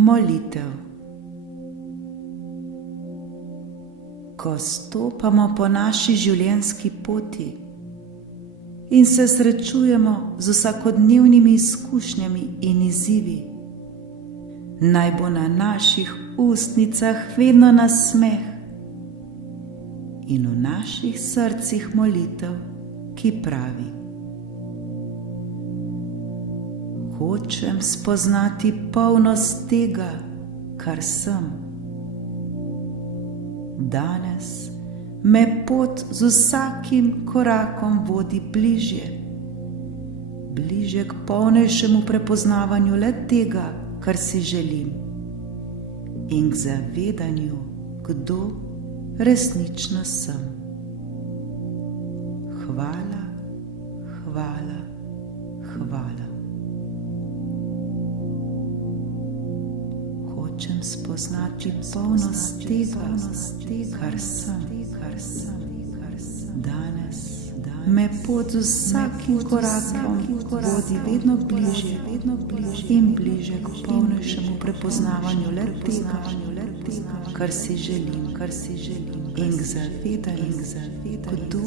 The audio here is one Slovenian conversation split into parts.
Molitev. Ko stopamo po naši življenjski poti in se srečujemo z vsakodnevnimi izkušnjami in izzivi, naj bo na naših ustnicah vedno nasmeh in v naših srcih molitev, ki pravi: hočem spoznati polnost tega, kar sem. Danes me pot z vsakim korakom vodi bližje k polnejšemu prepoznavanju le tega, kar si želim, in k zavedanju, kdo resnično sem. Hvala, hvala, hvala. Hočem spoznati polnost tega, kar sem. Danes me pot z vsakim korakom vodi vedno bližje in bližje k polnejšemu prepoznavanju le tega, kar si želim, in k zavedanju, kdo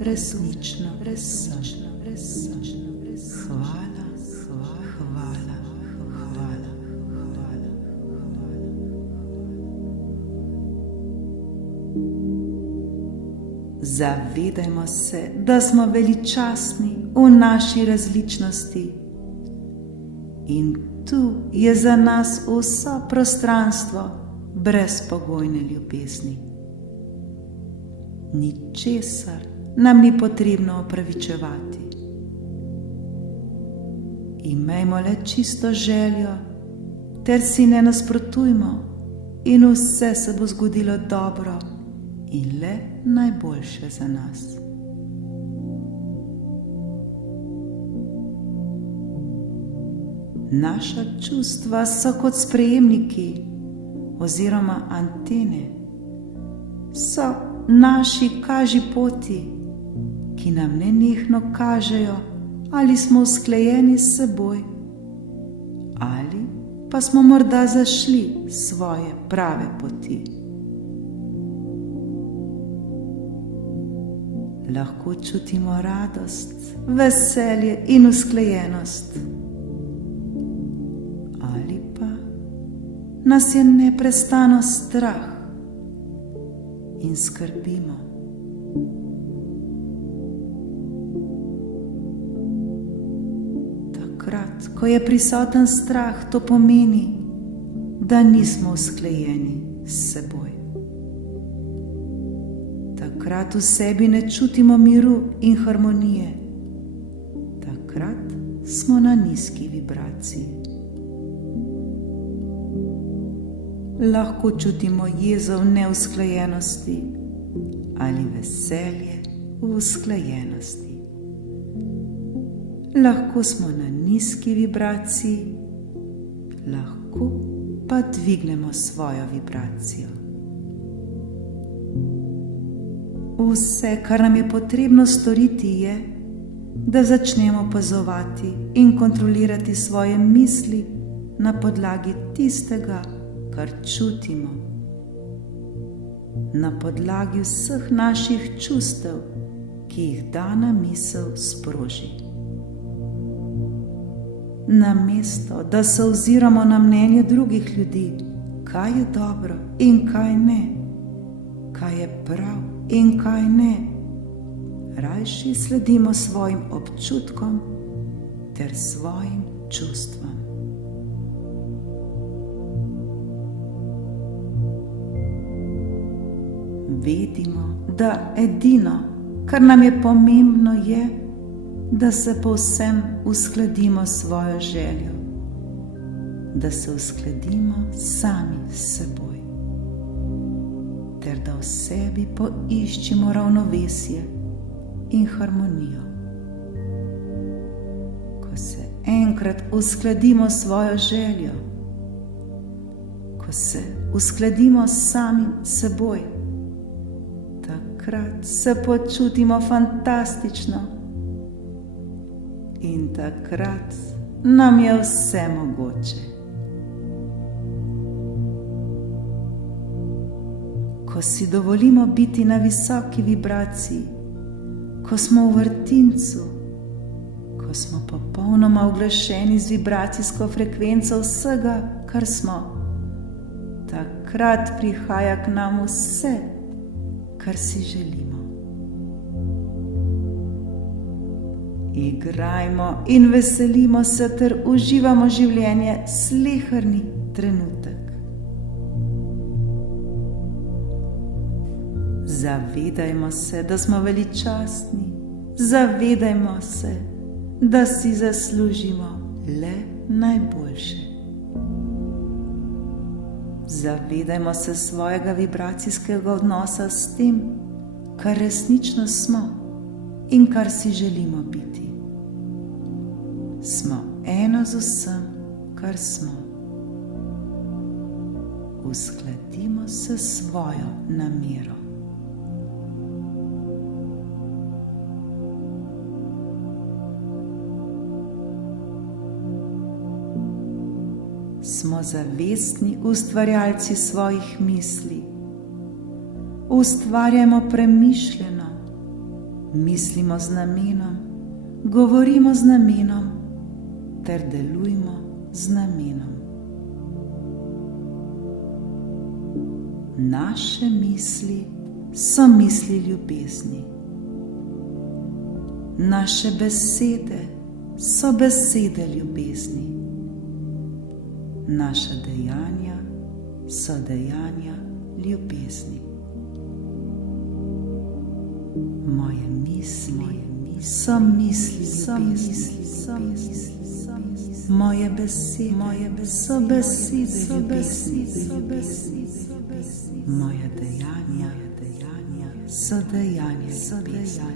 resnično sem. Hvala, hvala, hvala. Zavedajmo se, da smo veličastni v naši različnosti in tu je za nas vso prostranstvo brezpogojne ljubezni. Ničesar nam ni potrebno opravičevati. Imejmo le čisto željo ter si ne nasprotujmo in vse se bo zgodilo dobro in le najboljše za nas. Naša čustva so kot sprejemniki oziroma antene. So naši kažipoti, ki nam nenehno kažejo, ali smo usklajeni s seboj, ali pa smo morda zašli svoje prave poti. Lahko čutimo radost, veselje in usklajenost, ali pa nas je neprestano strah in skrbimo. Takrat, ko je prisoten strah, to pomeni, da nismo usklajeni s seboj. Takrat v sebi ne čutimo miru in harmonije. Takrat smo na nizki vibraciji. Lahko čutimo jezo v neusklajenosti ali veselje v usklajenosti. Lahko smo na nizki vibraciji, lahko pa dvignemo svojo vibracijo. Vse, kar nam je potrebno storiti, je, da začnemo opazovati in kontrolirati svoje misli na podlagi tistega, kar čutimo, na podlagi vseh naših čustev, ki jih dana misel sproži. Namesto, da se oziramo na mnenje drugih ljudi, kaj je dobro in kaj ne, kaj je prav in kaj ne, rajši sledimo svojim občutkom ter svojim čustvom. Vedimo, da edino, kar nam je pomembno, je, da se povsem uskladimo s svojo željo, da se uskladimo sami s seboj, ter da v sebi poiščimo ravnovesje in harmonijo. Ko se enkrat uskladimo s svojo željo, ko se uskladimo s samim seboj, takrat se počutimo fantastično in takrat nam je vse mogoče. ko si dovolimo biti na visoki vibraciji, ko smo v vrtincu, ko smo popolnoma uglašeni z vibracijsko frekvenco vsega, kar smo, takrat prihaja k nam vse, kar si želimo. Igrajmo in veselimo se ter uživamo življenje sleherni trenutek. Zavedajmo se, da smo veličastni, zavedajmo se, da si zaslužimo le najboljše. Zavedajmo se svojega vibracijskega odnosa s tem, kar resnično smo in kar si želimo biti. Smo eno z vsem, kar smo. Uskladimo se s svojo namero. Smo zavestni ustvarjalci svojih misli. Ustvarjamo premišljeno, mislimo z namenom, govorimo z namenom ter delujmo z namenom. Naše misli so misli ljubezni. Naše besede so besede ljubezni. Naša dejanja so dejanja ljubezni. Moje misli so misli ljubezni. Moje besede so besede ljubezni. Moje dejanja so dejanja ljubezni.